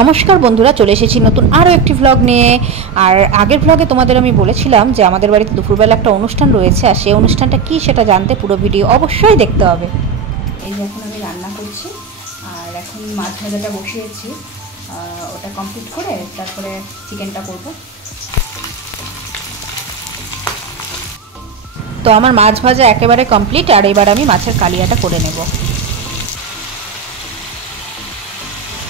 নমস্কার বন্ধুরা, চলে এসেছি নতুন আরও একটি ভ্লগ নিয়ে। আর আগের ভ্লগে তোমাদের আমি বলেছিলাম যে আমাদের বাড়িতে দুপুরবেলা একটা অনুষ্ঠান রয়েছে, আর সেই অনুষ্ঠানটা কি সেটা জানতে পুরো ভিডিও অবশ্যই দেখতে হবে। এই যে এখন আমি রান্না করছি, আর এখন মাছ ভাজাটা বসিয়েছি, ওটা কমপ্লিট করে তারপরে চিকেনটা করব। তো আমার মাছ ভাজা একেবারে কমপ্লিট, আর এবার আমি মাছের কালিয়াটা করে নেব।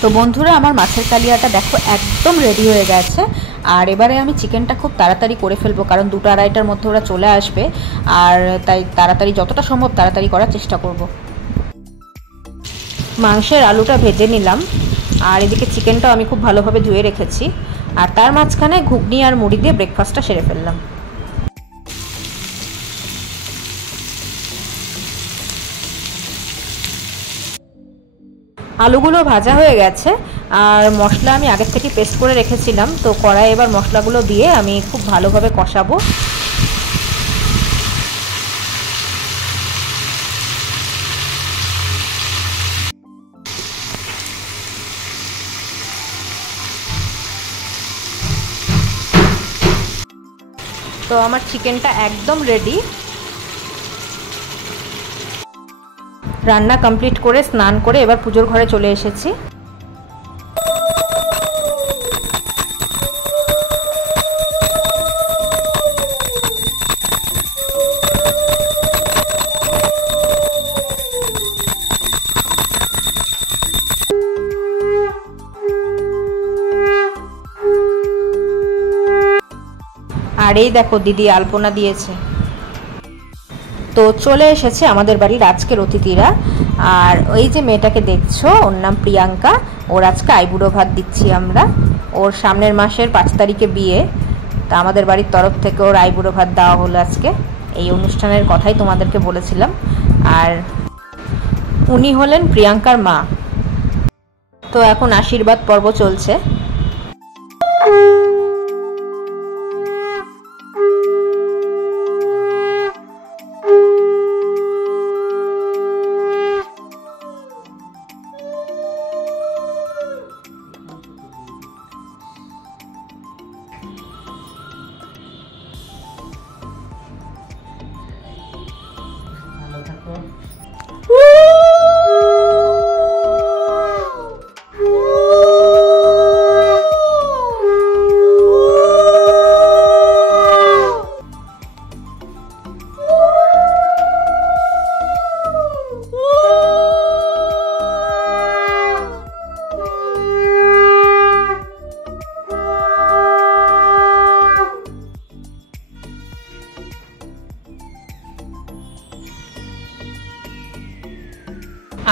তো বন্ধুরা, আমার মাছের কালিয়াটা দেখো একদম রেডি হয়ে গেছে। আর এবারে আমি চিকেনটা খুব তাড়াতাড়ি করে ফেলবো, কারণ 2টা-2:30টার মধ্যে ওরা চলে আসবে, আর তাই তাড়াতাড়ি যতটা সম্ভব তাড়াতাড়ি করার চেষ্টা করব। মাংসের আলুটা ভেজে নিলাম, আর এদিকে চিকেনটাও আমি খুব ভালোভাবে ধুয়ে রেখেছি, আর তার মাঝখানে ঘুগনি আর মুড়ি দিয়ে ব্রেকফাস্টটা সেরে ফেললাম। আলুগুলো ভাজা হয়ে গেছে, আর মশলা আমি আগের থেকে পেস্ট করে রেখেছিলাম। তো কড়াই এবার মশলাগুলো দিয়ে আমি খুব ভালোভাবে কষাবো। তো আমার চিকেনটা একদম রেডি। রান্না কমপ্লিট করে স্নান করে এবার পুজোর ঘরে চলে এসেছি। আর এই দেখো দিদি আলপনা দিয়েছে। তো চলে এসেছে আমাদের বাড়ির আজকের অতিথিরা। আর ওই যে মেয়েটাকে দেখছো, ওর নাম প্রিয়াঙ্কা। ওর আজকে আইবুড়ো ভাত দিচ্ছি আমরা। ওর সামনের মাসের 5 তারিখে বিয়ে, তা আমাদের বাড়ির তরফ থেকে ওর আইবুড়ো ভাত দেওয়া হলো আজকে। এই অনুষ্ঠানের কথাই তোমাদেরকে বলেছিলাম। আর উনি হলেন প্রিয়াঙ্কার মা। তো এখন আশীর্বাদ পর্ব চলছে।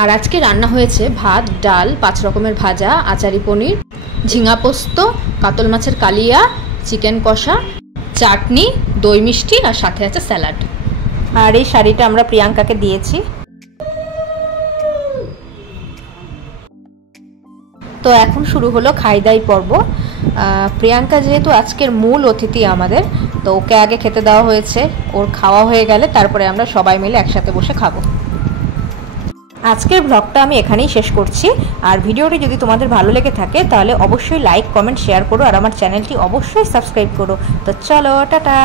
আর আজকে রান্না হয়েছে ভাত, ডাল, 5 রকমের ভাজা, আচারি পনির, ঝিঙা পোস্ত, কাতল মাছের কালিয়া, চিকেন কষা, চাটনি, দই মিষ্টি, আর সাথে আছে স্যালাড। আর এই শাড়িটা আমরা প্রিয়াঙ্কাকে দিয়েছি। তো এখন শুরু হলো খাইদাই পর্ব। প্রিয়াঙ্কা যেহেতু আজকের মূল অতিথি আমাদের, তো ওকে আগে খেতে দেওয়া হয়েছে। ওর খাওয়া হয়ে গেলে তারপরে আমরা সবাই মিলে একসাথে বসে খাবো। আজকের ব্লগটা আমি এখানেই শেষ করছি। আর ভিডিওটি যদি তোমাদের ভালো লেগে থাকে তাহলে অবশ্যই লাইক, কমেন্ট, শেয়ার করো, আর আমার চ্যানেলটি অবশ্যই সাবস্ক্রাইব করো। তো চলো, টাটা।